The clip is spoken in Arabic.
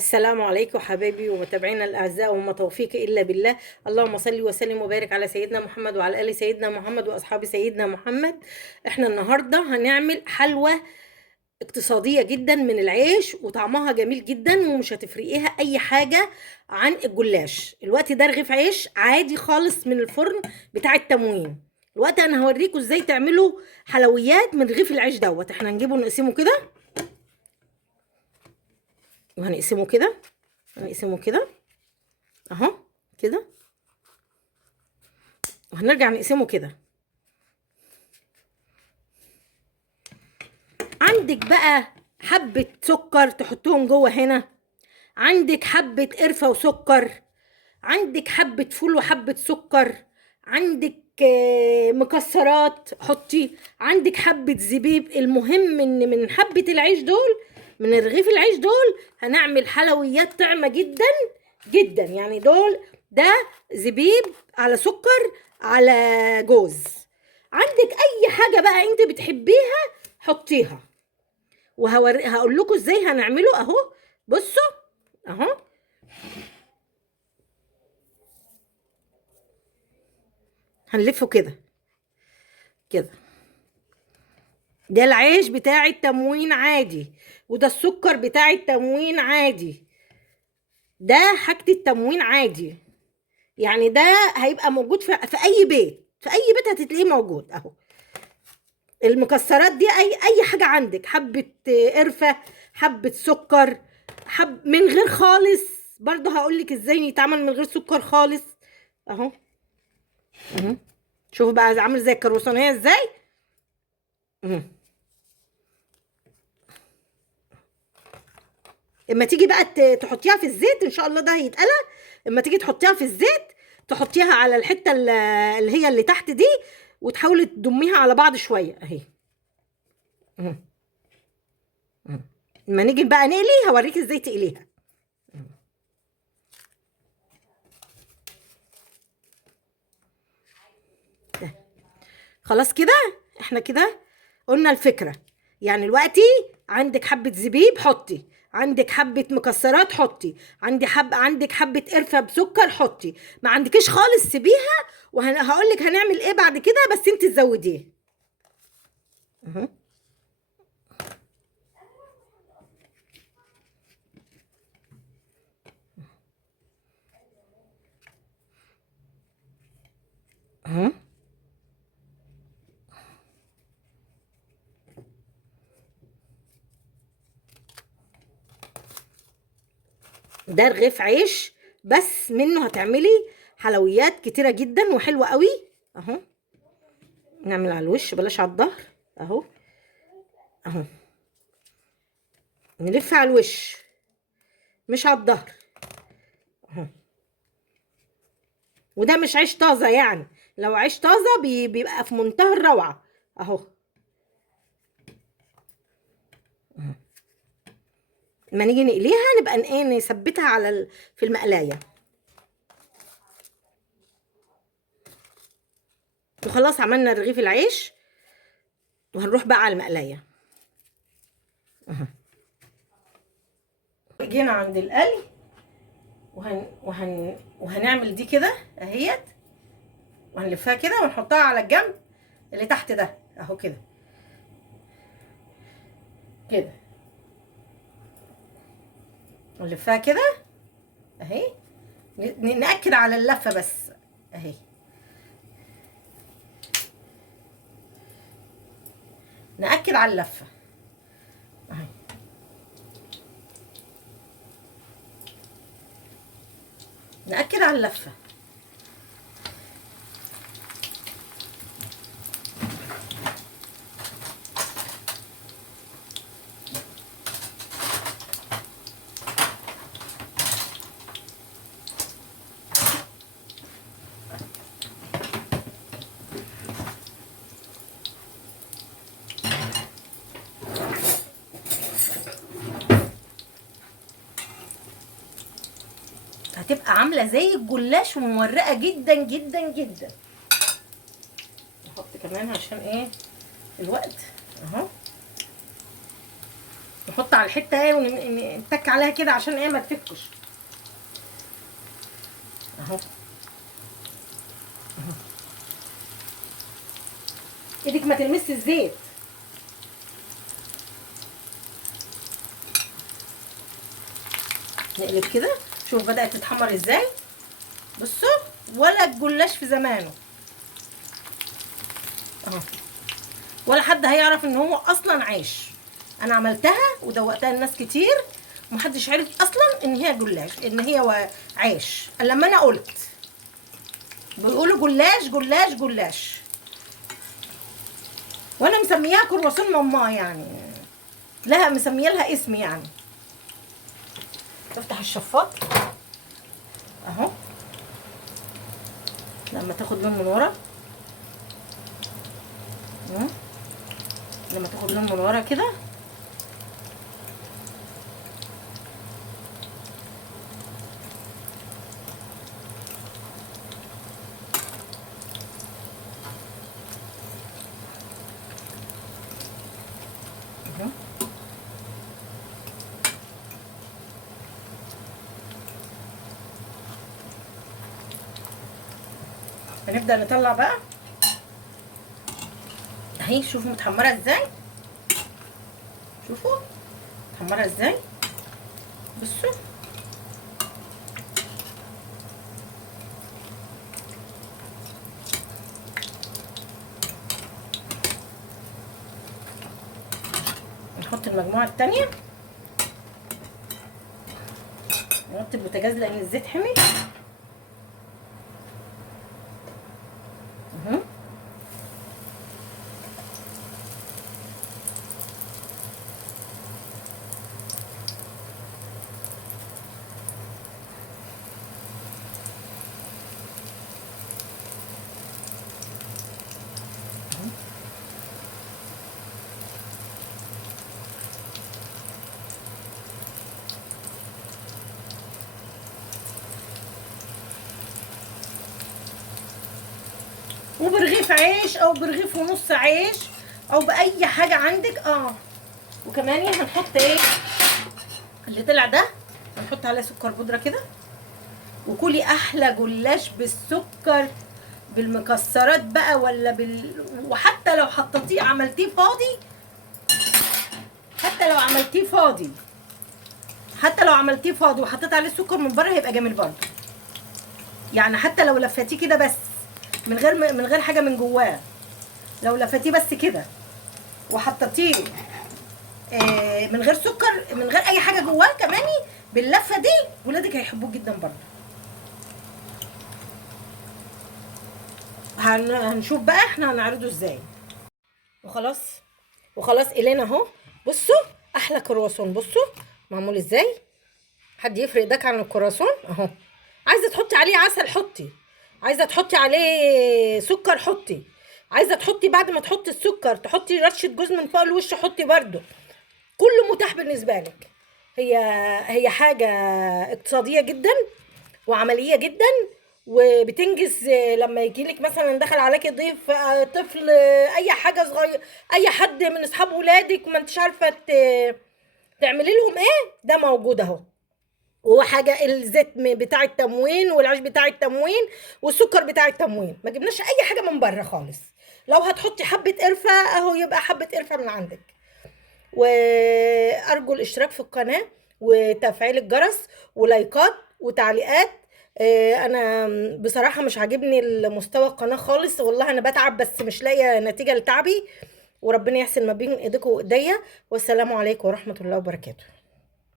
السلام عليكم حبايبي ومتابعينا الاعزاء، وما توفيقي الا بالله. اللهم صل وسلم وبارك على سيدنا محمد وعلى ال سيدنا محمد واصحاب سيدنا محمد. احنا النهارده هنعمل حلوى اقتصاديه جدا من العيش، وطعمها جميل جدا ومش هتفرقيها اي حاجه عن الجلاش. الوقت ده رغيف عيش عادي خالص من الفرن بتاع التموين. الوقت انا هوريكم ازاي تعملوا حلويات من رغيف العيش دوت. احنا هنجيبه نقسمه كده، وهنقسمه كده، هنقسمه كده اهو كده، وهنرجع نقسمه كده. عندك بقى حبة سكر تحطهم جوه هنا، عندك حبة قرفة وسكر، عندك حبة فول وحبة سكر، عندك مكسرات حطي، عندك حبة زبيب. المهم ان من حبة العيش دول، من رغيف العيش دول، هنعمل حلويات طعمة جدا جدا. يعني دول ده زبيب على سكر على جوز. عندك اي حاجة بقى انت بتحبيها حطيها، هقول لكم ازاي هنعمله اهو. بصوا اهو، هنلفه كده كده. ده العيش بتاع التموين عادي، وده السكر بتاع التموين عادي، ده حاجة التموين عادي. يعني ده هيبقى موجود في اي بيت، في اي بيت هتلاقيه موجود اهو. المكسرات دي اي حاجة عندك، حبة قرفة، حبة سكر، من غير خالص. برضه هقولك ازاي يتعمل من غير سكر خالص اهو. اهو شوفوا بقى عامل زي الكروسونية ازاي. اهو. اما تيجي بقى تحطيها في الزيت، ان شاء الله ده هيتقلى. اما تيجي تحطيها في الزيت، تحطيها على الحته اللي هي اللي تحت دي، وتحاولي تضميها على بعض شويه اهي. اهو. اهو. اما نيجي بقى نقلي هوريكي ازاي تقليها. ده. خلاص كده، احنا كده قلنا الفكره. يعني دلوقتي عندك حبه زبيب حطي، عندك حبه مكسرات حطي، عندك حبه قرفه بسكر حطي، ما عندكيش خالص سيبيها. وهقول لك هنعمل ايه بعد كده، بس انت تزوديه اهو. اهو. ده رغيف عيش، بس منه هتعملي حلويات كتيرة جدا وحلوة قوي اهو. نعمل على الوش بلاش على الظهر اهو. اهو نلف على الوش مش على الظهر اهو. وده مش عيش طازة، يعني لو عيش طازة بيبقى في منتهى الروعة اهو. لما نيجي نقليها نبقى ايه، نثبتها على في المقلاية. وخلاص عملنا رغيف العيش، وهنروح بقى على المقلاية اهو. جينا عند القلي، وهنعمل دي كده اهيت، وهنلفها كده ونحطها على الجنب اللي تحت ده اهو كده كده. نلفها كده اهي، نأكد على اللفة بس اهي. نأكد على اللفة اهي. نأكد على اللفة. هتبقى عاملة زي الجلاش ومورقة جدا جدا جدا. نحط كمان عشان ايه الوقت اهو. نحط على الحته ايه ونتك عليها كده عشان ايه ما تفكش اهو. ايدك ما تلمس الزيت. نقلب كده. شوف بدأت تتحمر ازاي. بصوا ولا الجلاش في زمانه اهو، ولا حد هيعرف ان هو اصلا عيش. انا عملتها ودوقتها لناس كتير ومحدش عرف اصلا ان هي جلاش، ان هي عيش الا لما انا قلت. بيقولوا جلاش جلاش جلاش، وانا مسمياها كرواسون ماما يعني، لها مسميه لها اسم يعني. افتح الشفاط اهو لما تاخد لون من ورا، لما تاخد لون من ورا كده هنبدأ نطلع بقى اهي. شوفوا متحمرة ازاي، شوفوا متحمرة ازاي. بصوا نحط المجموعة التانية، نحط البوتاجاز لان الزيت حمي اهو. وبرغيف عيش او برغيف ونص عيش او باي حاجه عندك وكمان هنحط ايه اللي طلع ده، هنحط عليه سكر بودره كده. وكلي احلى جلاش بالسكر بالمكسرات بقى ولا وحتى لو حطيتيه عملتيه فاضي، حتى لو عملتيه فاضي، حتى لو عملتيه فاضي وحطيت عليه السكر من بره هيبقى جميل برضه يعني. حتى لو لفتيه كده بس من غير حاجه من جواه، لو لفتيه بس كده وحطيتيه من غير سكر من غير اي حاجه جواه كمان باللفه دي، ولادك هيحبوه جدا برضه. هنشوف بقى احنا هنعرضه ازاي. وخلاص الينا اهو. بصوا احلى كرواسون، بصوا معمول ازاي. حد يفرق ايدك عن الكرواسون اهو. عايزه تحطي عليه عسل حطي، عايزه تحطي عليه سكر حطي، عايزه تحطي بعد ما تحطي السكر تحطي رشه جوز من فوق الوش حطي برده، كله متاح بالنسبه لك. هي حاجه اقتصاديه جدا وعمليه جدا وبتنجز. لما يجيلك مثلا دخل عليكي ضيف طفل اي حاجه صغير، اي حد من اصحاب ولادك ما انتش عارفه تعملي لهم ايه، ده موجود اهو. وحاجه الزيت بتاع التموين والعيش بتاع التموين والسكر بتاع التموين، ما جبناش اي حاجه من بره خالص. لو هتحطي حبه قرفه اهو يبقى حبه قرفه من عندك. وارجو الاشتراك في القناه وتفعيل الجرس ولايكات وتعليقات. انا بصراحه مش عاجبني المستوى القناه خالص والله، انا بتعب بس مش لاقيه نتيجه لتعبي، وربنا يحسن ما بين ايديكم وايديا. والسلام عليكم ورحمه الله وبركاته.